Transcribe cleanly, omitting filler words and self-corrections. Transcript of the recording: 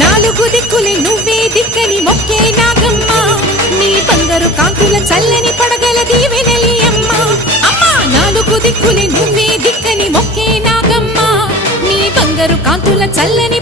నాలుగు దిక్కులే నువ్వే దిక్కని మొక్కే నాగమ్మ నీ బంగారు కాంతుల చల్లని పడగల దీవెనలి అమ్మ అమ్మా నాలుగు దిక్కులే నువ్వే దిక్కని మొక్కే నాగమ్మ నీ బంగారు కాంతుల చల్లని